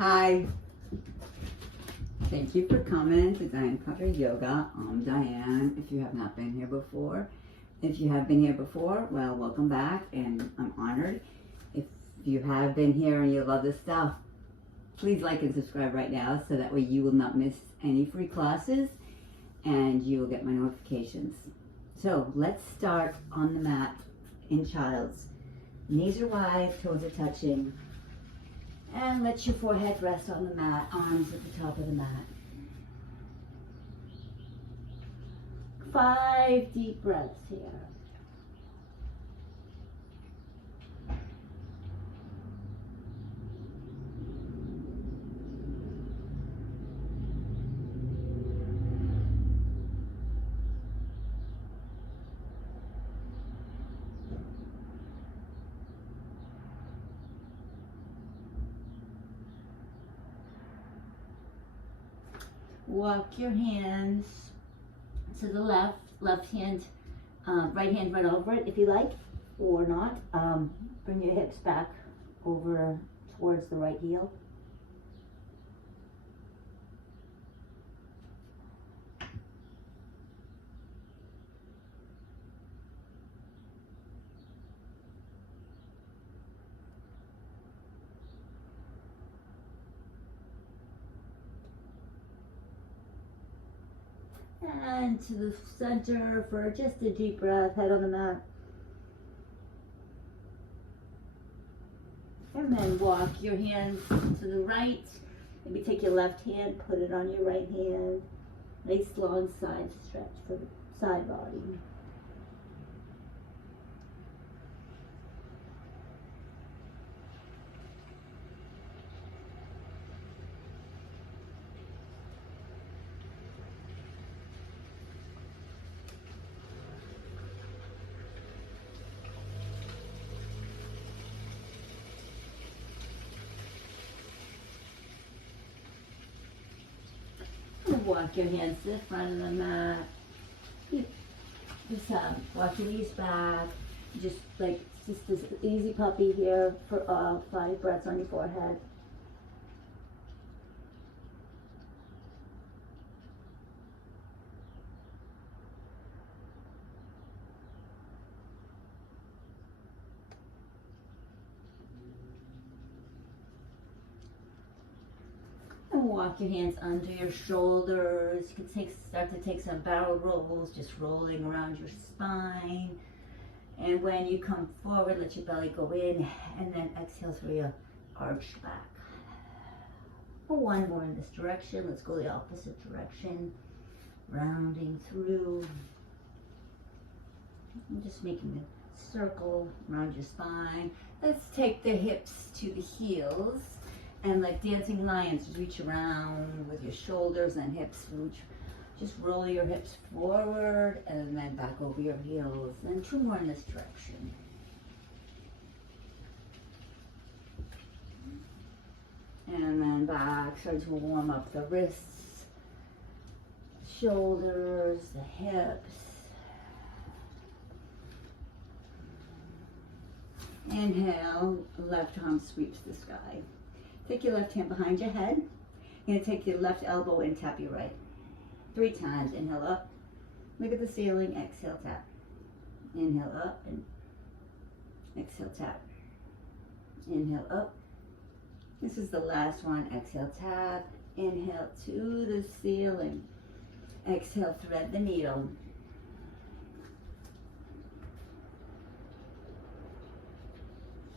Hi. Thank you for coming to Diane Cutter Yoga. I'm Diane, if you have not been here before. If you have been here before, well, welcome back, and I'm honored. If you have been here and you love this stuff, please like and subscribe right now so that way you will not miss any free classes and you will get my notifications. So let's start on the mat in Child's. Knees are wide, toes are touching. And let your forehead rest on the mat, arms at the top of the mat. 5 deep breaths here. Walk your hands to the left hand, right hand right over it if you like, or not. Bring your hips back over towards the right heel. And to the center for just a deep breath, head on the mat. And then walk your hands to the right. Maybe take your left hand, put it on your right hand. Nice long side stretch for the side body. Walk your hands to the front of the mat. Just walk your knees back. Just this easy puppy here for 5 breaths on your forehead. And walk your hands under your shoulders. You can start to take some barrel rolls, just rolling around your spine. And when you come forward, let your belly go in, and then exhale through your arch back. One more in this direction. Let's go the opposite direction. Rounding through. I'm just making a circle around your spine. Let's take the hips to the heels. And like dancing lions, just reach around with your shoulders and hips. Just roll your hips forward and then back over your heels. And 2 more in this direction. And then back, start to warm up the wrists, shoulders, the hips. Inhale, left arm sweeps the sky. Take your left hand behind your head. You're going to take your left elbow and tap your right. 3 times. Inhale up. Look at the ceiling. Exhale, tap. Inhale up and exhale, tap. Inhale up. This is the last one. Exhale, tap. Inhale to the ceiling. Exhale, thread the needle.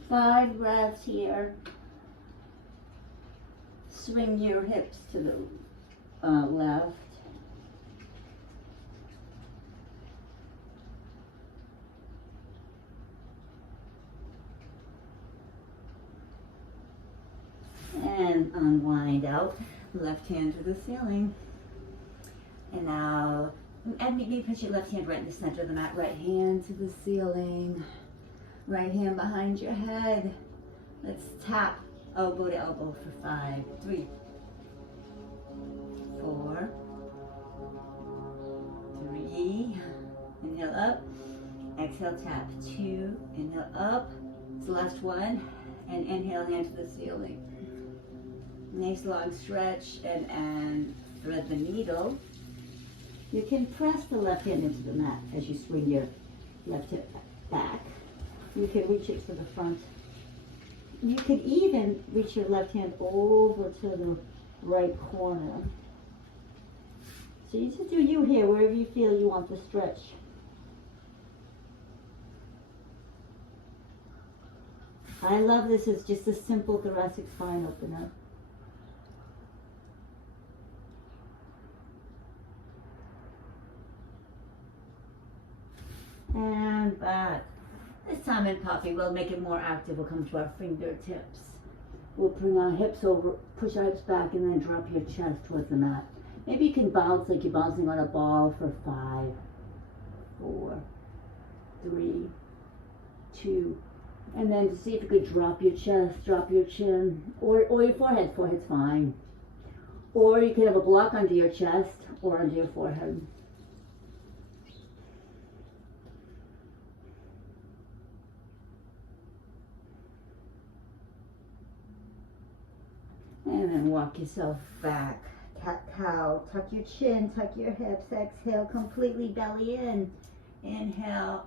Five breaths here. Swing your hips to the left. And unwind out. Left hand to the ceiling. And now, and maybe put your left hand right in the center of the mat. Right hand to the ceiling. Right hand behind your head. Let's tap elbow to elbow for 5, 3, 4, 3. Inhale up. Exhale, tap. 2. Inhale up. It's the last one. And inhale, hand to the ceiling. Nice long stretch, and thread the needle. You can press the left hand into the mat as you swing your left hip back. You can reach it to the front. You can even reach your left hand over to the right corner. So you just do you here, wherever you feel you want to stretch. I love this as just a simple thoracic spine opener. And back. This time in puppy, we'll make it more active. We'll come to our fingertips. We'll bring our hips over, push our hips back, and then drop your chest towards the mat. Maybe you can bounce like you're bouncing on a ball for 5, 4, 3, 2, and then see if you could drop your chest, drop your chin, or your forehead. Forehead's fine. Or you can have a block under your chest or under your forehead. And then walk yourself back. Cat-cow. Tuck your chin, tuck your hips. Exhale, completely belly in. Inhale,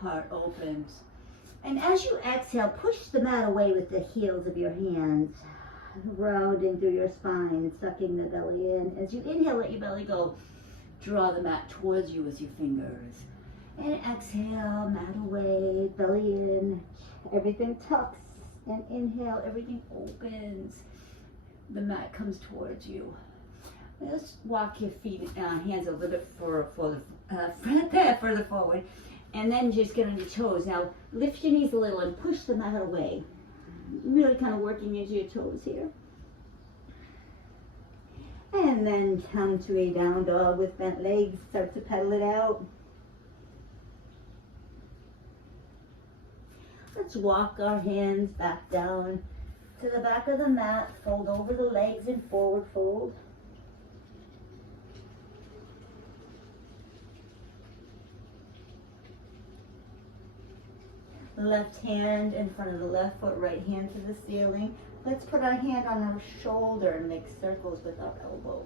heart opens. And as you exhale, push the mat away with the heels of your hands, rounding through your spine, sucking the belly in. As you inhale, let your belly go. Draw the mat towards you with your fingers. And exhale, mat away, belly in. Everything tucks. And inhale, everything opens. The mat comes towards you. Just walk your feet, hands a little bit further forward, and then just get on your toes. Now lift your knees a little and push the mat away. Really kind of working into your toes here. And then come to a down dog with bent legs. Start to pedal it out. Let's walk our hands back down to the back of the mat. Fold over the legs and forward fold. Left hand in front of the left foot, right hand to the ceiling. Let's put our hand on our shoulder and make circles with our elbow.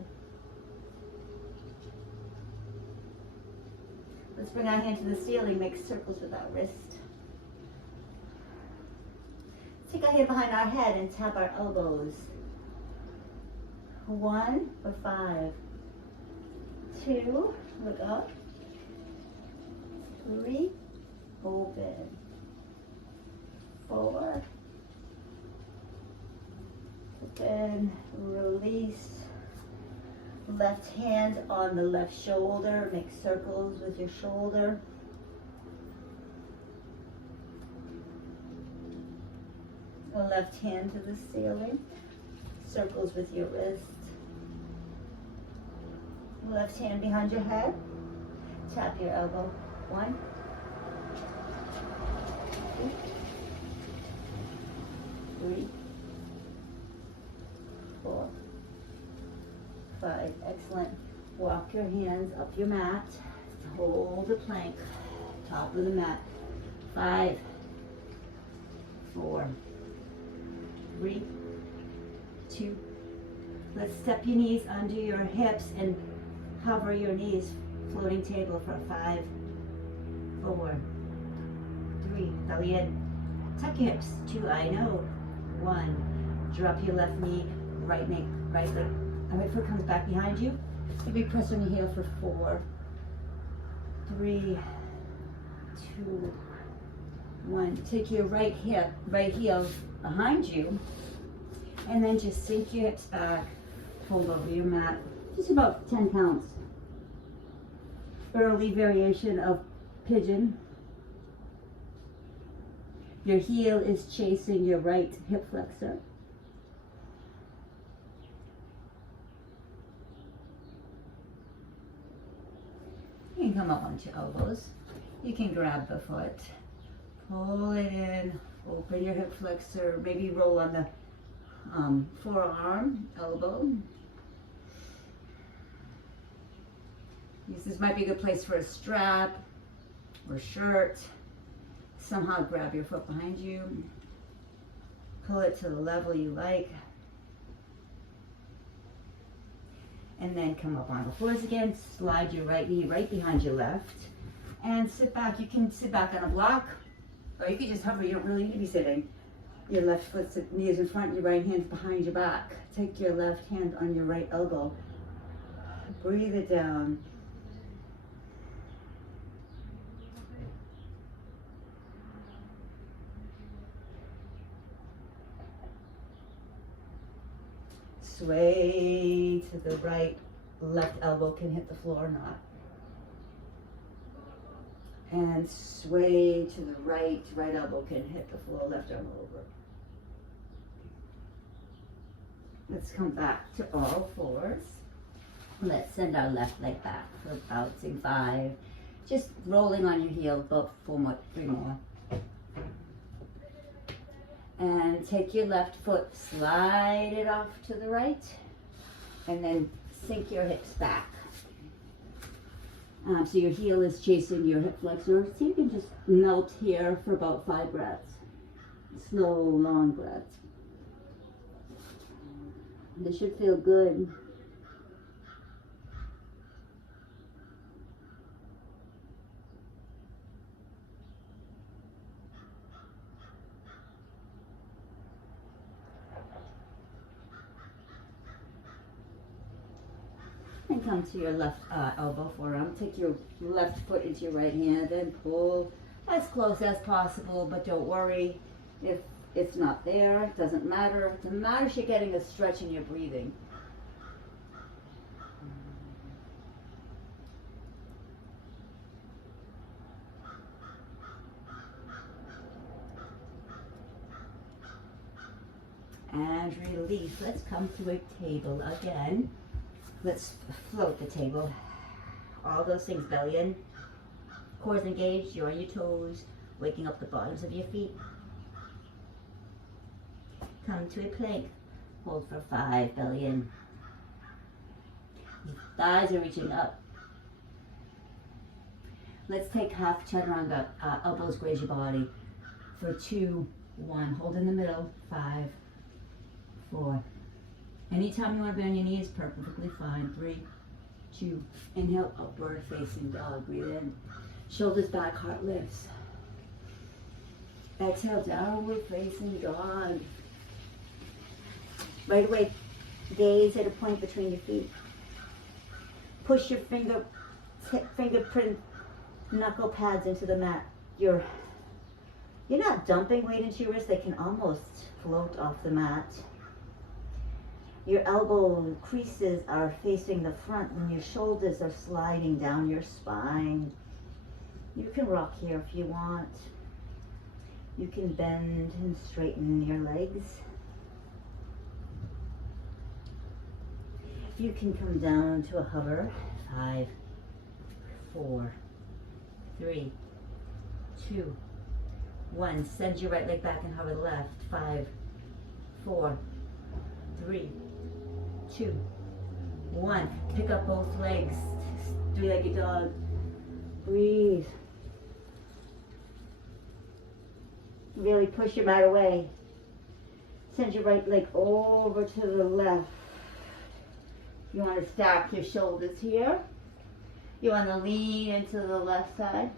Let's bring our hand to the ceiling, make circles with our wrist. Take our hand behind our head and tap our elbows. 1 for 5. 2, look up. 3, open. 4, open, release. Left hand on the left shoulder, make circles with your shoulder. The left hand to the ceiling, circles with your wrist. Left hand behind your head, tap your elbow. 1, 2, 3, 4, 5. Excellent. Walk your hands up your mat. Hold the plank. Top of the mat. 5, 4, 3, 2. Let's step your knees under your hips and hover your knees. Floating table for 5, 4, 3. Belly in. Tuck your hips. 2, I know. 1. Drop your left knee. Right leg. Right foot comes back behind you. Maybe press on your heel for 4, 3, 2, 1. Take your right heel behind you, and then just sink your hips back. Fold over your mat. Just about 10 counts. Early variation of pigeon. Your heel is chasing your right hip flexor. You can come up onto your elbows. You can grab the foot, pull it in, open your hip flexor, maybe roll on the forearm, elbow. This might be a good place for a strap or shirt. Somehow grab your foot behind you, pull it to the level you like. And then come up on the floors again, slide your right knee right behind your left, and sit back. You can sit back on a block, or you can just hover. You don't really need to be sitting. Your left foot's knee is in front, your right hand's behind your back. Take your left hand on your right elbow. Breathe it down. Sway to the right, left elbow can hit the floor or not. And sway to the right elbow can hit the floor, left arm over. Let's come back to all fours. Let's send our left leg back for bouncing 5. Just rolling on your heel about 3 more. And take your left foot, slide it off to the right, and then sink your hips back. So your heel is chasing your hip flexor. So you can just melt here for about 5 breaths. Slow, long breaths. This should feel good. And come to your left elbow forearm. Take your left foot into your right hand and pull as close as possible, but don't worry if it's not there. It doesn't matter. It matters you're getting a stretch in your breathing. And release. Let's come to a table again. Let's float the table. All those things, belly in, core engaged, you're on your toes, waking up the bottoms of your feet. Come to a plank. Hold for 5, belly in. Thighs are reaching up. Let's take half chaturanga, elbows graze your body. For 2, 1. Hold in the middle. 5, 4. Anytime you want to be on your knees, perfectly fine. 3, 2. Inhale, upward facing dog. Breathe in. Shoulders back, heart lifts. Exhale, downward facing dog. Right away, gaze at a point between your feet. Push your fingerprint knuckle pads into the mat. You're not dumping weight into your wrists. They can almost float off the mat. Your elbow creases are facing the front and your shoulders are sliding down your spine. You can rock here if you want. You can bend and straighten your legs. You can come down to a hover. 5, 4, 3, 2, 1. Send your right leg back and hover left. 5, 4, 3, 2, 1. Pick up both legs. 3-legged dog. Breathe. Really push your mat away. Send your right leg over to the left. You want to stack your shoulders here. You want to lean into the left side.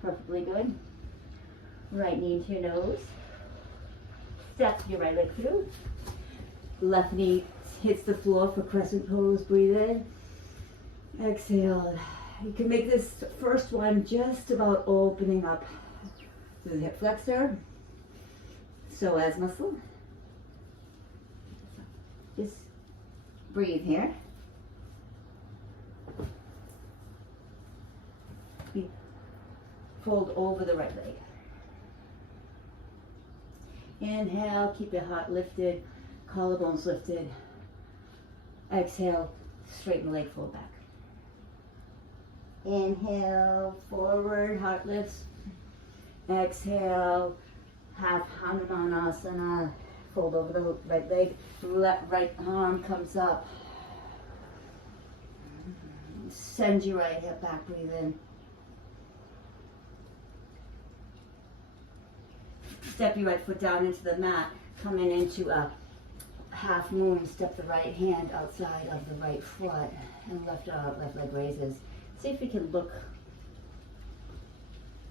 Perfectly good. Right knee into your nose. Step your right leg through. Left knee hits the floor for crescent pose. Breathe in. Exhale. You can make this first one just about opening up through the hip flexor. Psoas muscle. Just breathe here. Fold over the right leg. Inhale, keep your heart lifted, collarbones lifted. Exhale, straighten the leg, fold back. Inhale, forward, heart lifts. Exhale, half Hanumanasana. Fold over the right leg, right arm comes up. Send your right hip back, breathe in. Step your right foot down into the mat, coming into a half moon, step the right hand outside of the right foot and left leg raises. See if we can look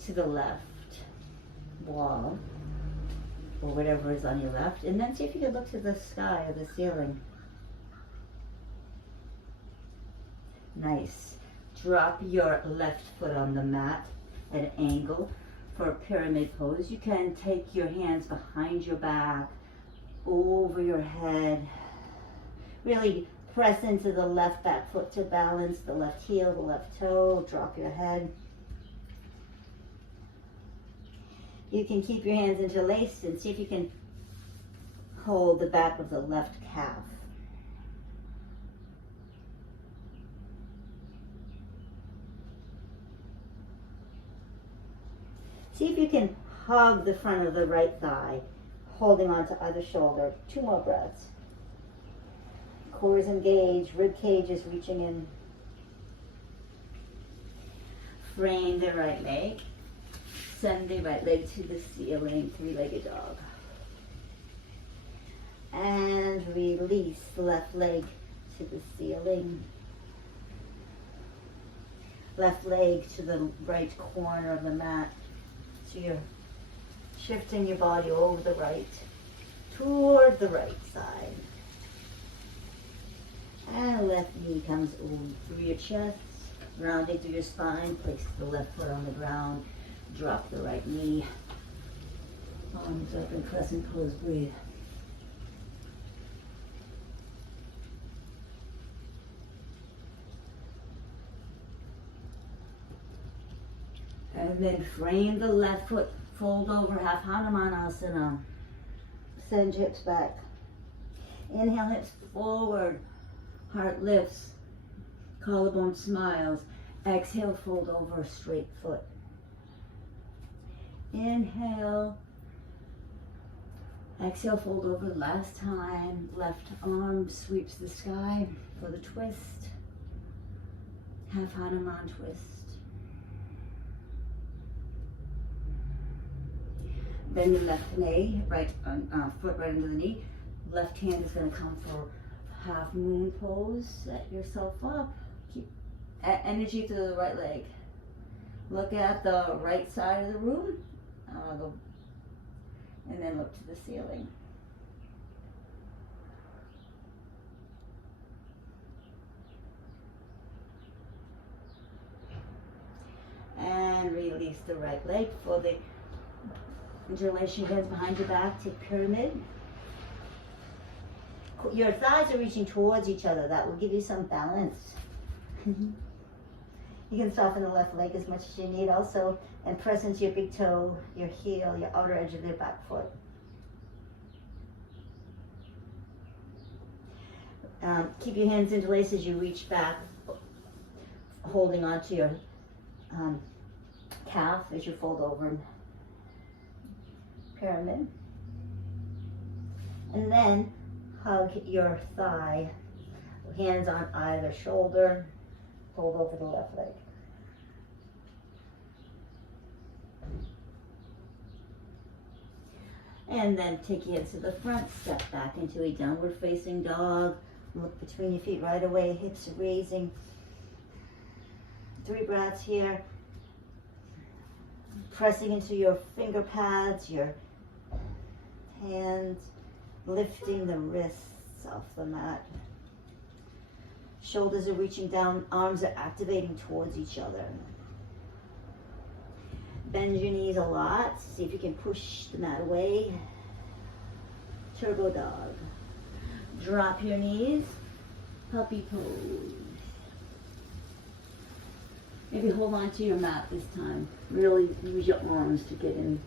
to the left wall or whatever is on your left, and then see if you can look to the sky or the ceiling. Nice. Drop your left foot on the mat at an angle for a pyramid pose. You can take your hands behind your back, over your head. Really press into the left back foot to balance, the left heel, the left toe. Drop your head. You can keep your hands interlaced and see if you can hold the back of the left calf. See if you can hug the front of the right thigh, holding on to either shoulder. 2 more breaths. Core is engaged, rib cage is reaching in. Frame the right leg. Send the right leg to the ceiling, 3-legged dog. And release the left leg to the ceiling. Left leg to the right corner of the mat. So you're shifting your body over the right, toward the right side. And left knee comes over through your chest, rounding through your spine. Place the left foot on the ground. Drop the right knee. Arms up in crescent pose. Breathe. And then frame the left foot, fold over, half Hanumanasana. Send hips back. Inhale, hips forward. Heart lifts. Collarbone smiles. Exhale, fold over, straight foot. Inhale. Exhale, fold over last time. Left arm sweeps the sky for the twist. Half Hanuman twist. Bend your left knee, foot right under the knee. Left hand is going to come for half moon pose. Set yourself up. Keep energy to the right leg. Look at the right side of the room, and then look to the ceiling. And release the right leg for the interlace your hands behind your back, take pyramid. Your thighs are reaching towards each other. That will give you some balance. You can soften the left leg as much as you need also, and press into your big toe, your heel, your outer edge of your back foot. Keep your hands interlaced as you reach back, holding onto your calf as you fold over and pyramid. And then hug your thigh, hands on either shoulder, fold over the left leg. And then take your hands to the front, step back into a downward facing dog. Look between your feet right away, hips are raising. 3 breaths here. Pressing into your finger pads, your hands, lifting the wrists off the mat. Shoulders are reaching down, arms are activating towards each other. Bend your knees a lot. See if you can push the mat away. Turbo dog. Drop your knees. Puppy pose. Maybe hold on to your mat this time. Really use your arms to get in.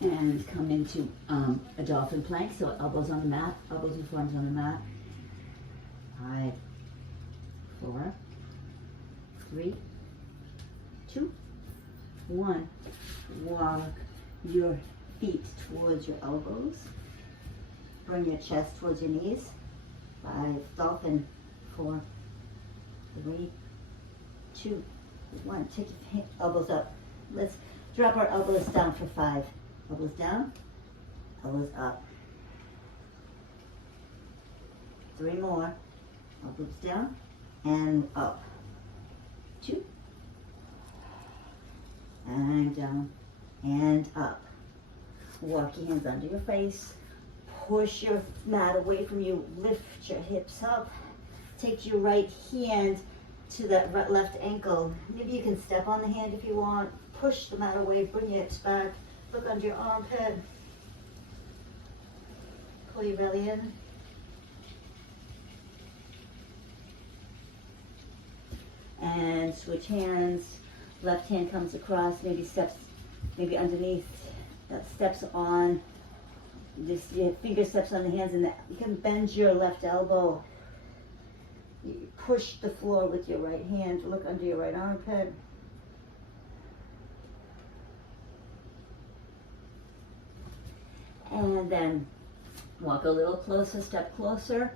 And come into a dolphin plank, so elbows on the mat, elbows and forearms on the mat. 5, 4, 3, 2, 1. Walk your feet towards your elbows. Bring your chest towards your knees. 5, dolphin. 4, 3, 2, 1. Take your elbows up. Let's drop our elbows down for 5. Elbows down, elbows up. 3 more. Elbows down and up. 2. And down and up. Walk your hands under your face. Push your mat away from you. Lift your hips up. Take your right hand to that left ankle. Maybe you can step on the hand if you want. Push the mat away. Bring your hips back. Look under your armpit. Pull your belly in. And switch hands. Left hand comes across, maybe steps, maybe underneath, steps on, just your finger steps on the hands, and you can bend your left elbow. You push the floor with your right hand. Look under your right armpit. And then walk a little closer, step closer.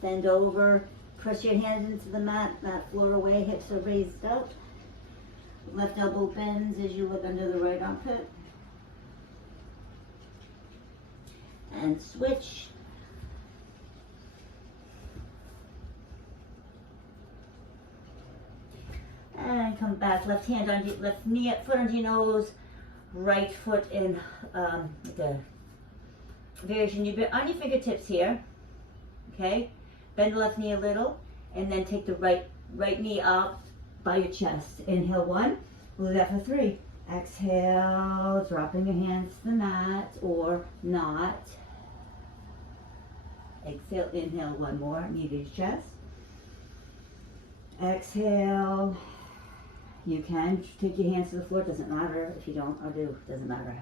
Bend over. Press your hands into the mat, floor away, hips are raised up. Left elbow bends as you look under the right armpit. And switch. And come back, left hand on your left knee, foot under your nose, right foot in the variation. You're on your fingertips here, okay? Bend the left knee a little, and then take the right knee up by your chest. Inhale 1, we'll do that for 3. Exhale, dropping your hands to the mat or not. Exhale, inhale 1 more, knee to your chest. Exhale. You can take your hands to the floor, doesn't matter if you don't or do, doesn't matter.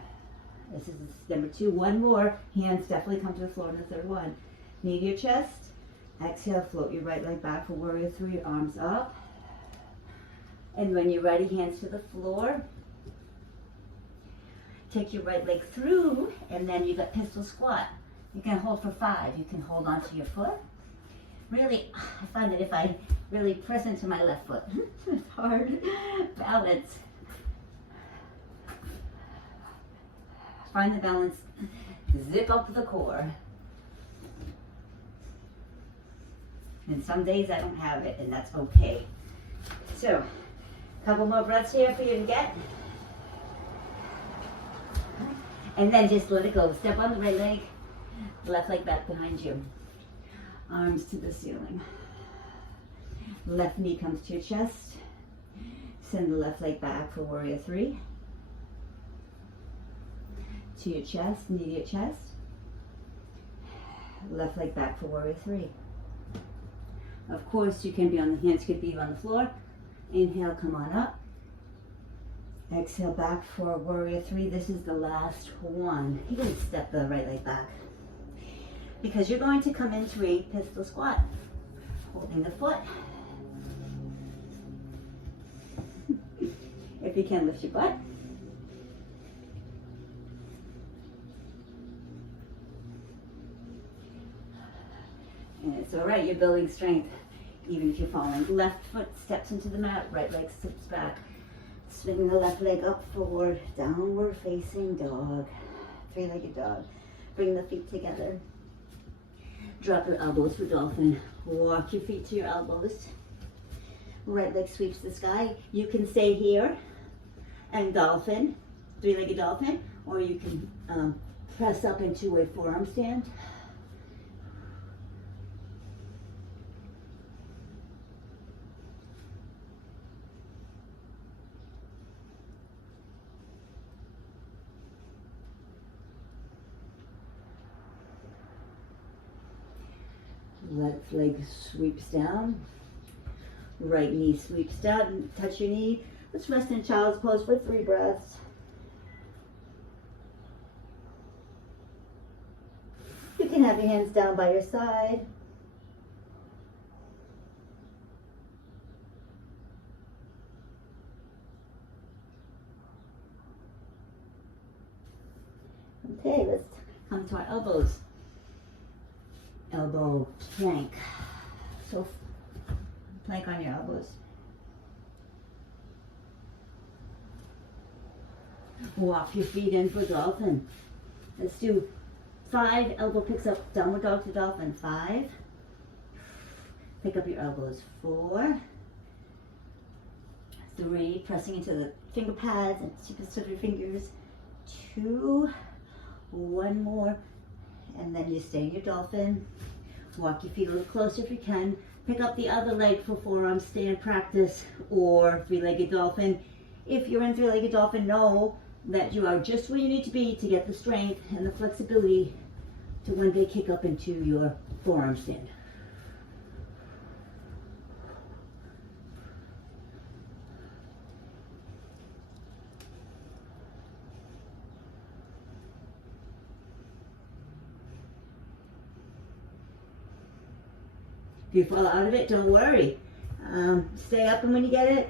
This is number 2, 1 more. Hands definitely come to the floor in the third one. Knee to your chest. Exhale, float your right leg back for warrior 3, arms up. And when you're ready, hands to the floor. Take your right leg through, and then you got pistol squat. You can hold for 5. You can hold onto your foot. Really, I find that if I really press into my left foot, it's hard. Balance. Find the balance. Zip up the core. And some days I don't have it, and that's okay. So, a couple more breaths here for you to get. And then just let it go. Step on the right leg, left leg back behind you. Arms to the ceiling. Left knee comes to your chest. Send the left leg back for warrior 3. To your chest, knee to your chest. Left leg back for warrior 3. Of course, you can be on the hands, could be on the floor. Inhale, come on up. Exhale, back for warrior 3. This is the last one. You can step the right leg back, because you're going to come into a pistol squat. Holding the foot. If you can, lift your butt. And it's all right, you're building strength, even if you're falling. Left foot steps into the mat, right leg steps back. Swing the left leg up, forward, downward facing dog. 3-legged dog. Bring the feet together. Drop your elbows for dolphin. Walk your feet to your elbows. Right leg sweeps the sky. You can stay here and dolphin, 3-legged dolphin, or you can press up into a forearm stand. Left leg sweeps down. Right knee sweeps down. Touch your knee. Let's rest in child's pose for 3 breaths. You can have your hands down by your side. Okay, let's come to our elbows. Elbow plank. So plank on your elbows. Walk your feet in for dolphin. Let's do 5 elbow picks up, downward dog to dolphin. 5. Pick up your elbows. 4. 3. Pressing into the finger pads and tips of your fingers. 2. 1 more. And then you stay in your dolphin. Walk your feet a little closer if you can. Pick up the other leg for forearm stand practice or 3-legged dolphin. If you're in 3-legged dolphin, know that you are just where you need to be to get the strength and the flexibility to one day kick up into your forearm stand. If you fall out of it, don't worry. Stay up, and when you get it,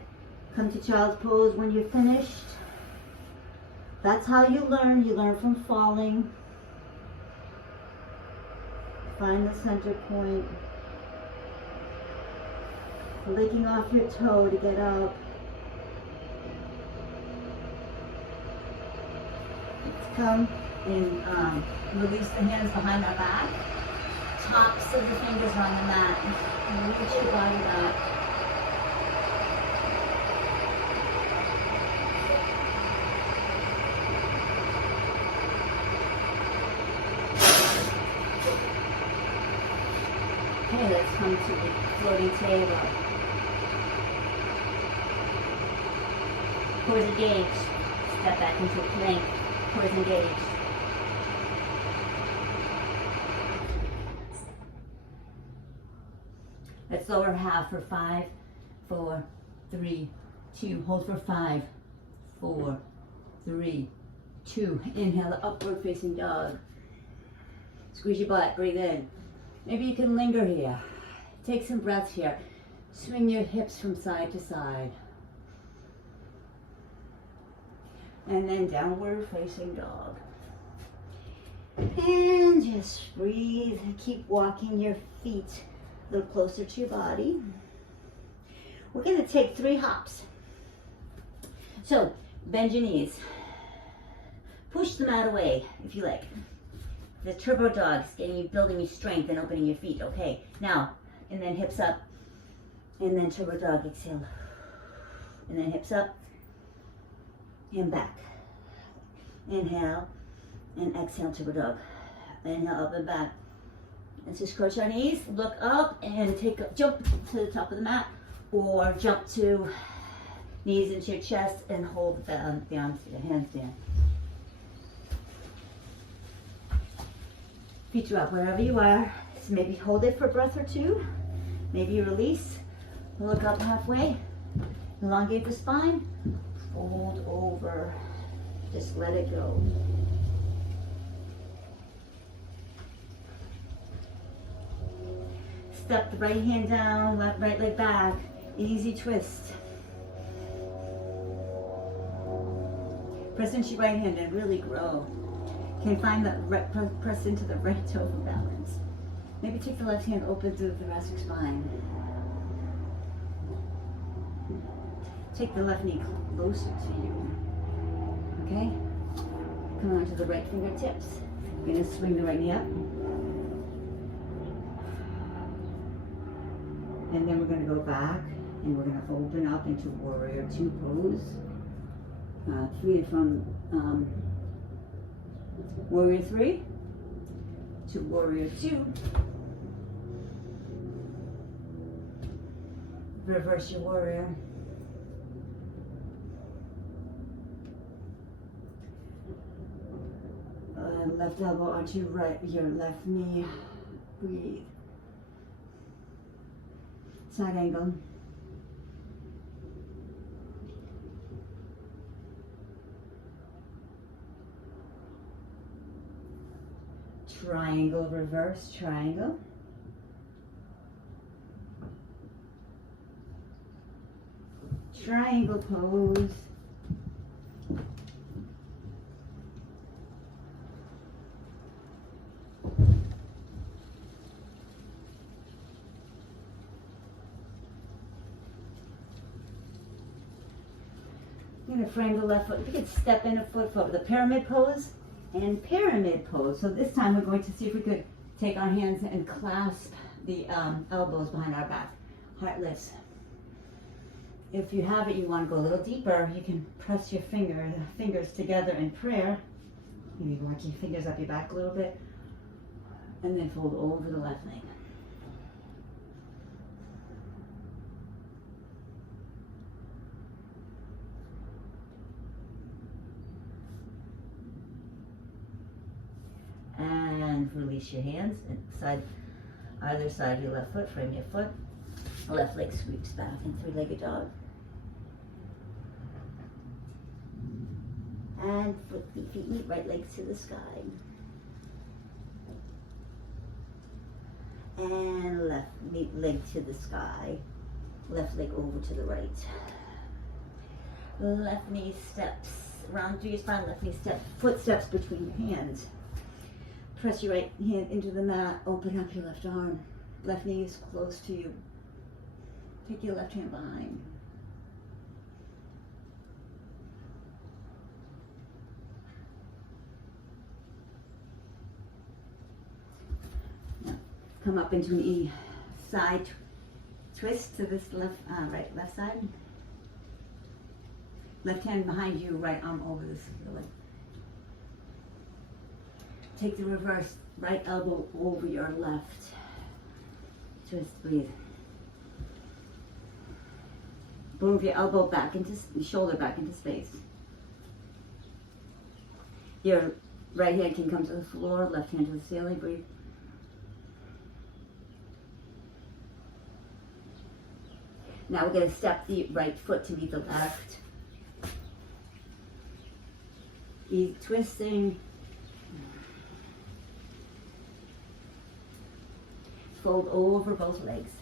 come to child's pose when you're finished. That's how you learn. You learn from falling. Find the center point. Flicking off your toe to get up. Let's come and release the hands behind our back. Tops of the fingers are on the mat. And reach your body back. Okay, let's come to the floating table. Core engaged. Step back into plank. Core engaged. Let's lower half for 5, 4, 3, 2. Hold for 5, 4, 3, 2. Inhale, upward facing dog. Squeeze your butt, breathe in. Maybe you can linger here. Take some breaths here. Swing your hips from side to side. And then downward facing dog. And just breathe. Keep walking your feet a little closer to your body. We're going to take 3 hops. So, bend your knees. Push the mat away if you like. The turbo dog is building your strength and opening your feet. Okay, now, and then hips up. And then turbo dog, exhale. And then hips up. And back. Inhale. And exhale, turbo dog. Inhale, up and back. And just cross our knees, look up, and jump to the top of the mat. Or jump to knees into your chest and hold the arms, the hands down. Feet are up wherever you are. So maybe hold it for a breath or 2. Maybe you release. Look up halfway. Elongate the spine. Fold over. Just let it go. Step the right hand down, right leg back. Easy twist. Press into your right hand and really grow. Can find the press into the right toe for balance. Maybe take the left hand open through the thoracic spine. Take the left knee closer to you. Okay? Come on to the right fingertips. You're going to swing the right knee up. And then we're going to go back and we're going to open up into Warrior 2 pose. 3 from Warrior 3 to Warrior 2. Reverse your warrior. Left elbow onto your left knee. Breathe. Side angle. Triangle, reverse triangle. Triangle pose. You're gonna frame the left foot. You can step in a foot for the pyramid pose and pyramid pose. So this time we're going to see if we could take our hands and clasp the elbows behind our back. Heart lifts. If you have it, you want to go a little deeper, you can press your fingers together in prayer. Maybe work your fingers up your back a little bit. And then fold over the left leg. And release your hands inside either side of your left foot. Frame your foot. Left leg sweeps back in three-legged dog. And feet meet, right legs to the sky. And left leg to the sky. Left leg over to the right. Left knee steps. Round through your spine, left knee steps. Footsteps between your hands. Press your right hand into the mat. Open up your left arm. Left knee is close to you. Take your left hand behind. Now, come up into an side twist to this left side. Left hand behind you, right arm over the leg. Take the reverse, right elbow over your left. Twist, breathe. Move your elbow back into, shoulder back into space. Your right hand can come to the floor, left hand to the ceiling, breathe. Now we're going to step the right foot to meet the left. Easy twisting. Fold over both legs.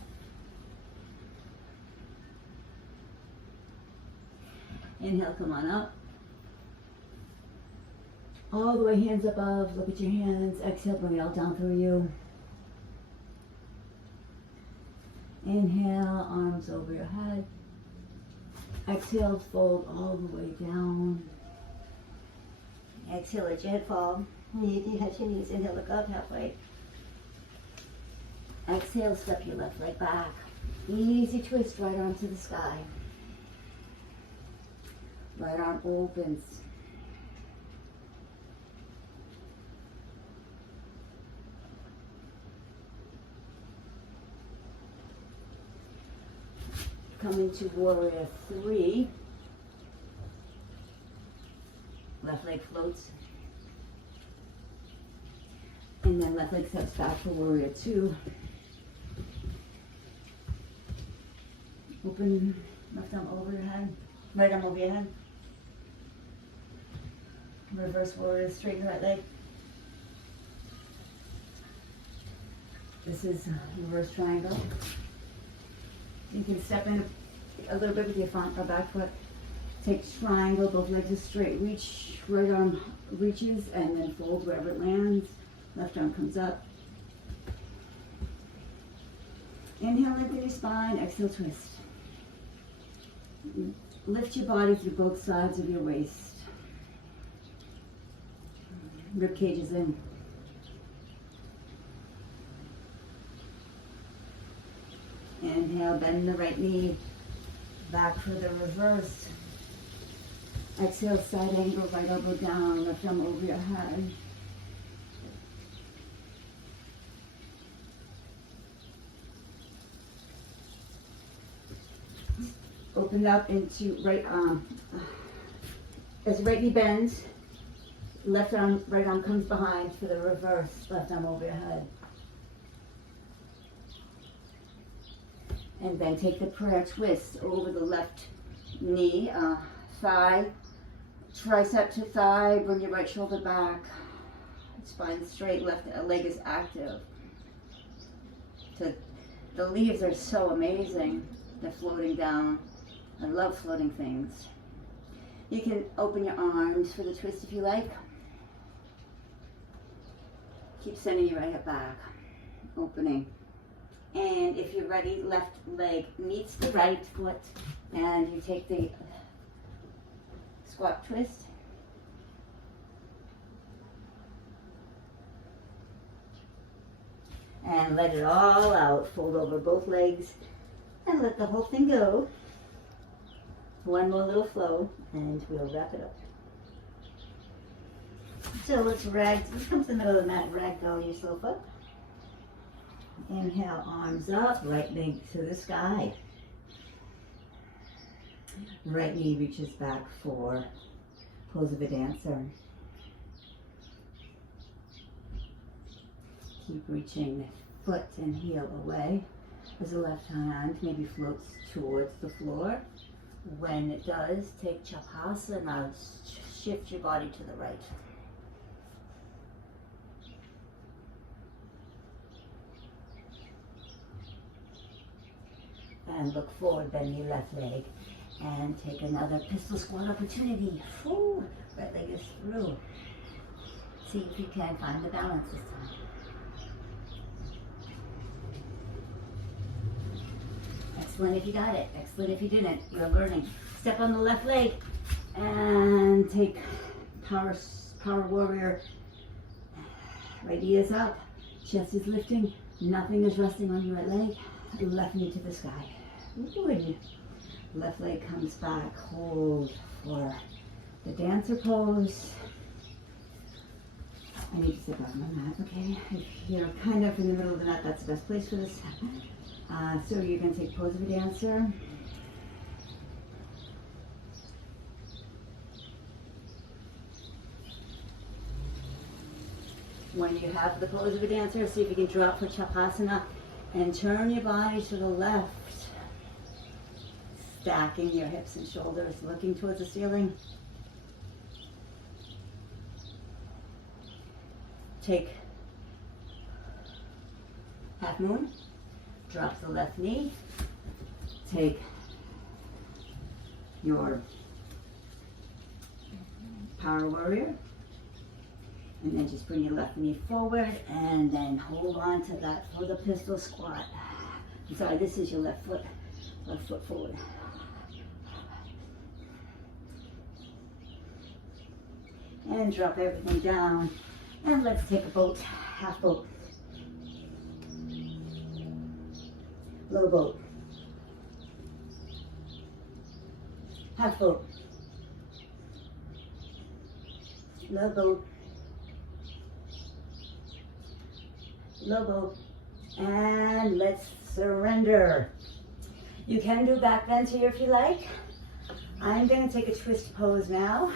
Inhale, come on up. All the way, hands above. Look at your hands. Exhale, bring it all down through you. Inhale, arms over your head. Exhale, fold all the way down. Exhale, let your head fall. You touch your knees. Inhale, look up halfway. Exhale, step your left leg back. Easy twist, right arm to the sky. Right arm opens. Come into warrior 3. Left leg floats. And then left leg steps back for warrior 2. Open left arm over your head. Right arm over your head. Reverse warrior, straighten the right leg. This is reverse triangle. You can step in a little bit with your front or back foot. Take triangle, both legs are straight. Reach, right arm reaches and then fold wherever it lands. Left arm comes up. Inhale, lengthen your spine. Exhale, twist. Lift your body through both sides of your waist. Rib cage is in. Inhale, bend the right knee. Back for the reverse. Exhale, side angle, right elbow down, left arm over your head. Open up into right arm. As right knee bends, left arm, right arm comes behind for the reverse, left arm over your head. And then take the prayer twist over the left knee, thigh, tricep to thigh, bring your right shoulder back, spine straight, left leg is active. So the leaves are so amazing. They're floating down. I love floating things. You can open your arms for the twist if you like. Keep sending your right hip back, opening. And if you're ready, left leg meets the right foot, and you take the squat twist. And let it all out. Fold over both legs and let the whole thing go. One more little flow and we'll wrap it up. So let's come to the middle of the mat, ragdoll yourself up. Inhale, arms up, right leg to the sky. Right knee reaches back for pose of a dancer. Keep reaching foot and heel away as the left hand maybe floats towards the floor. When it does, take Chapasana, shift your body to the right. And look forward, bend your left leg. And take another pistol squat opportunity. Whew, right leg is through. See if you can find the balance this time. Excellent if you got it. Excellent if you didn't. You're learning. Step on the left leg and take power warrior. Right knee is up. Chest is lifting. Nothing is resting on your right leg. Left knee to the sky. Good. Left leg comes back. Hold for the dancer pose. I need to step off my mat, okay? If you're kind of in the middle of the mat, that's the best place for this. So you're going to take pose of a dancer. When you have the pose of a dancer, see if you can drop for Chapasana and turn your body to the left. Stacking your hips and shoulders, looking towards the ceiling. Take half moon. Drop the left knee. Take your power warrior. And then just bring your left knee forward and then hold on to that for the pistol squat. I'm sorry, this is your left foot forward. And drop everything down. And let's take a boat, half boat. Low boat. Half boat. Low boat. Low boat. And let's surrender. You can do back bends here if you like. I'm going to take a twist pose now.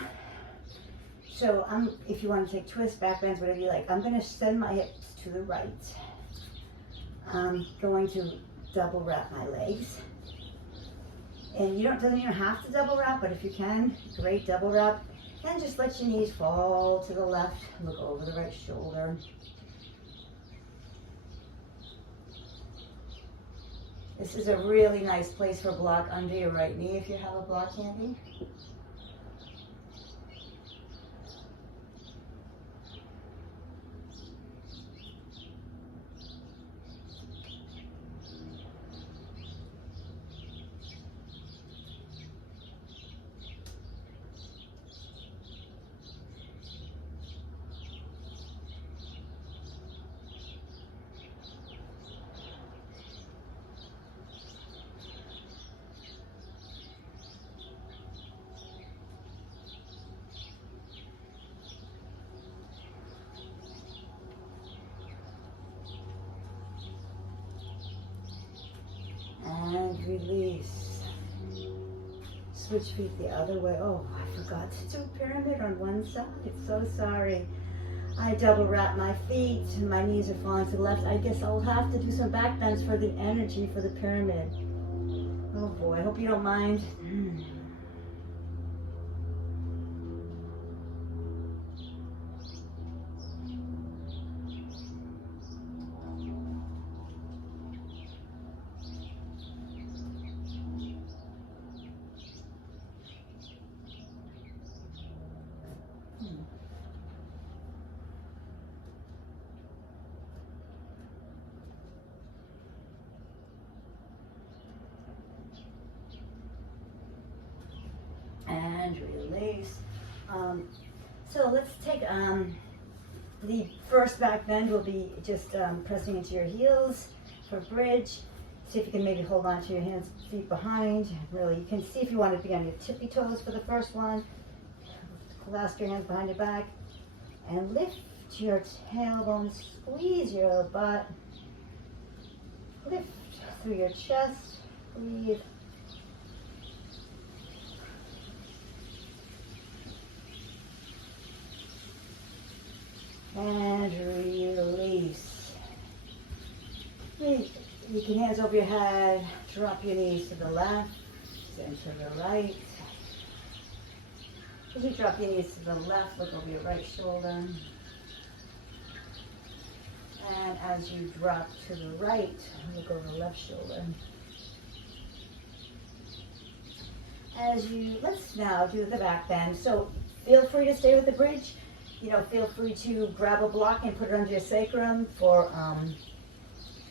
So if you want to take twist, back bends, whatever you like, I'm going to send my hips to the right. I'm going to double wrap my legs. And doesn't even have to double wrap, but if you can, great, double wrap. And just let your knees fall to the left. Look over the right shoulder. This is a really nice place for block under your right knee if you have a block handy. And release. Switch feet the other way. Oh, I forgot to do pyramid on one side. So sorry. I double wrap my feet. My knees are falling to the left. I guess I'll have to do some back bends for the energy for the pyramid. Oh boy, I hope you don't mind. and release. So let's take the first back bend will be just pressing into your heels for bridge. See if you can maybe hold on to your hands, feet behind. Really, you can see if you want to be on your tippy toes for the first one. Clasp your hands behind your back and lift your tailbone, squeeze your butt, lift through your chest, breathe. And release. You can hands over your head, drop your knees to the left and to the right. As you drop your knees to the left, look over your right shoulder. And as you drop to the right, look over the left shoulder. Let's now do the back bend. So feel free to stay with the bridge. Feel free to grab a block and put it under your sacrum for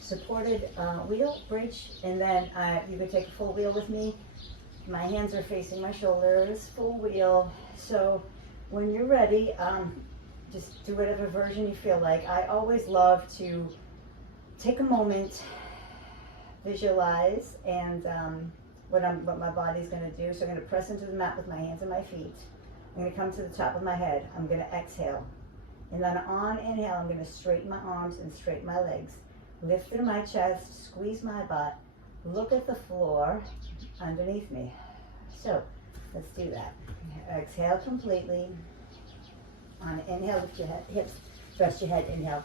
supported wheel bridge. And then you can take a full wheel with me. My hands are facing my shoulders, full wheel. So when you're ready, just do whatever version you feel like. I always love to take a moment, visualize, and what my body's going to do. So I'm going to press into the mat with my hands and my feet. I'm going to come to the top of my head. I'm going to exhale. And then on inhale, I'm going to straighten my arms and straighten my legs. Lift through my chest, squeeze my butt, look at the floor underneath me. So let's do that. Exhale completely. On inhale, lift your hips, thrust your head, inhale.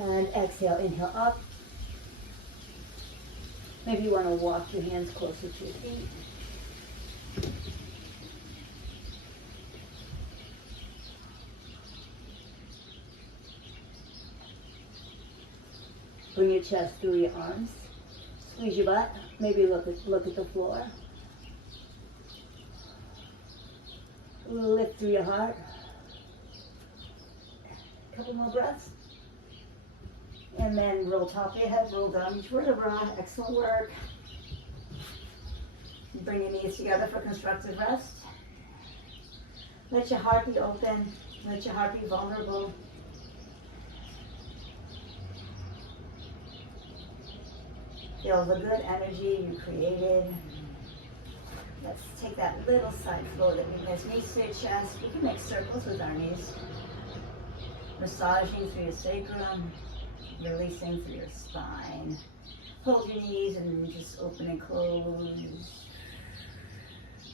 And exhale, inhale up. Maybe you want to walk your hands closer to your feet. Bring your chest through your arms. Squeeze your butt. Maybe look at the floor. Lift through your heart. Couple more breaths. And then roll top of your head, roll down each vertebra. Excellent work. Bring your knees together for constructive rest. Let your heart be open. Let your heart be vulnerable. Feel the good energy you created. Let's take that little side flow that we missed. Knees to your chest. We can make circles with our knees. Massaging through your sacrum. Releasing through your spine. Hold your knees and just open and close.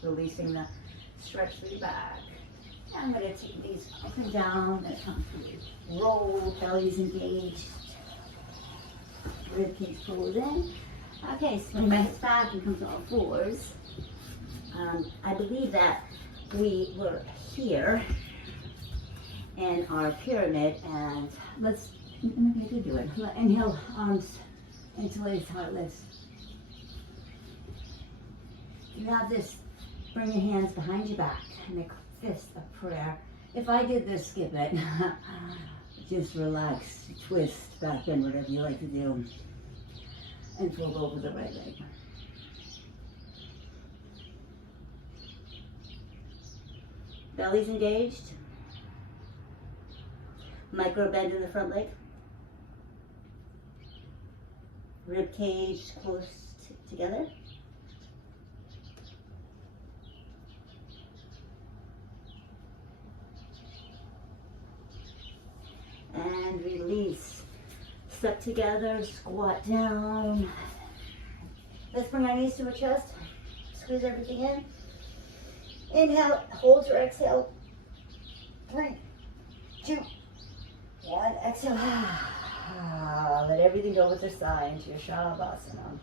Releasing the stretch through your back. I'm going to take these up and down. That come through. Roll, belly's engaged. Rib cage pulls in. Okay, swing my hips back and come to all fours. I believe that we were here in our pyramid, and maybe I could do it. Inhale, arms into legs, heart lifts. You have this, bring your hands behind your back, make a fist of prayer. If I did this, skip it. Just relax, twist, back bend, whatever you like to do. And fold over the right leg. Belly's engaged. Micro bend in the front leg. Rib cage close together. And release. Step together, squat down. Let's bring our knees to our chest. Squeeze everything in. Inhale, hold your exhale. 3, 2, 1. Exhale. Let everything go with a sigh into your Shavasana.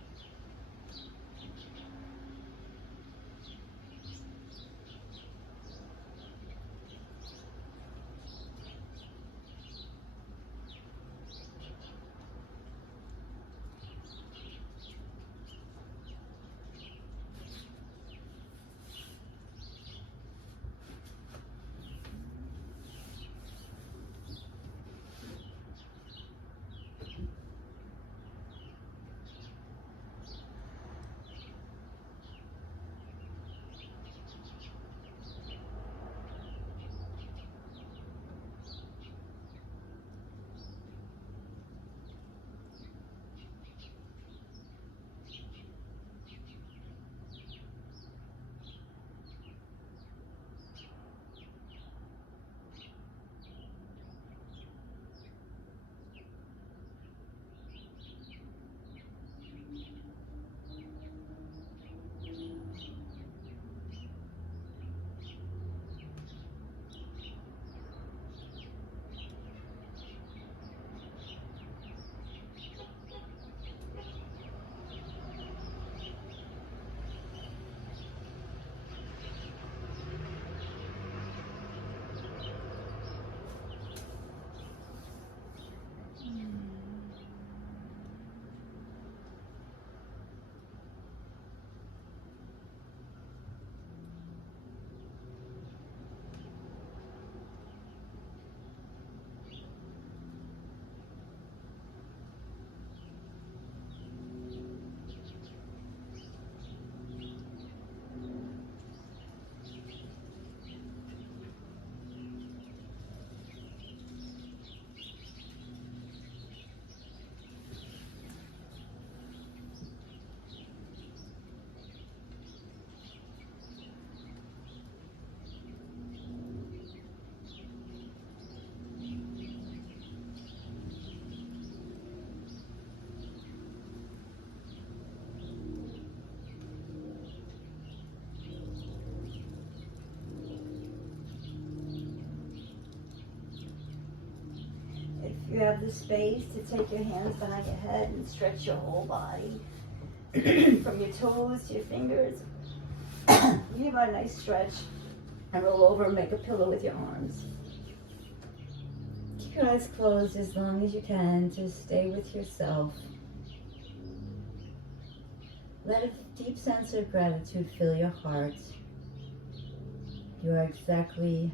You have the space to take your hands behind your head and stretch your whole body from your toes to your fingers. Give a nice stretch and roll over and make a pillow with your arms. Keep your eyes closed as long as you can to stay with yourself. Let a deep sense of gratitude fill your heart. You are exactly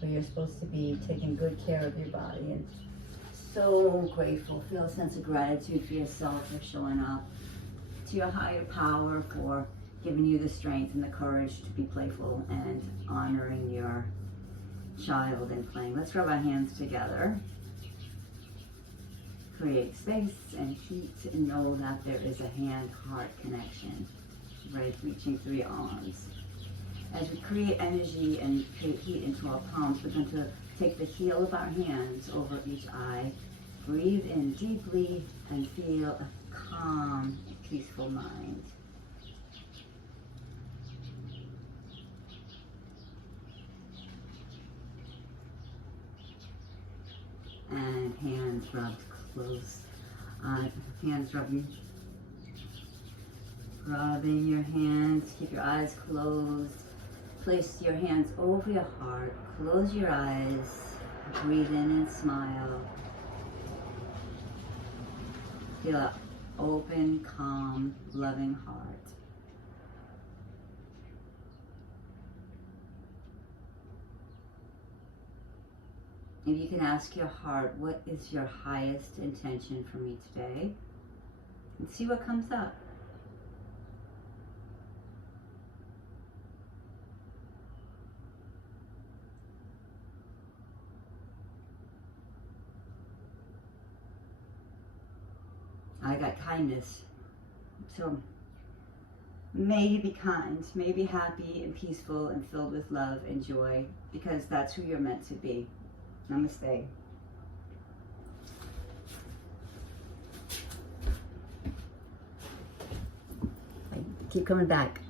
where you're supposed to be, taking good care of your body, and so grateful. Feel a sense of gratitude for yourself for showing up, to your higher power for giving you the strength and the courage to be playful and honoring your child and playing. Let's rub our hands together. Create space and heat, and know that there is a hand-heart connection, right? Reaching through your arms. As we create energy and create heat into our palms, we're going to take the heel of our hands over each eye. Breathe in deeply and feel a calm, peaceful mind. And hands rubbed close. Hands rubbing your hands. Keep your eyes closed. Place your hands over your heart. Close your eyes. Breathe in and smile. Feel an open, calm, loving heart. If you can ask your heart, what is your highest intention for me today? And see what comes up. I got kindness. So may you be kind, may you be happy and peaceful and filled with love and joy, because that's who you're meant to be. Namaste. Keep coming back.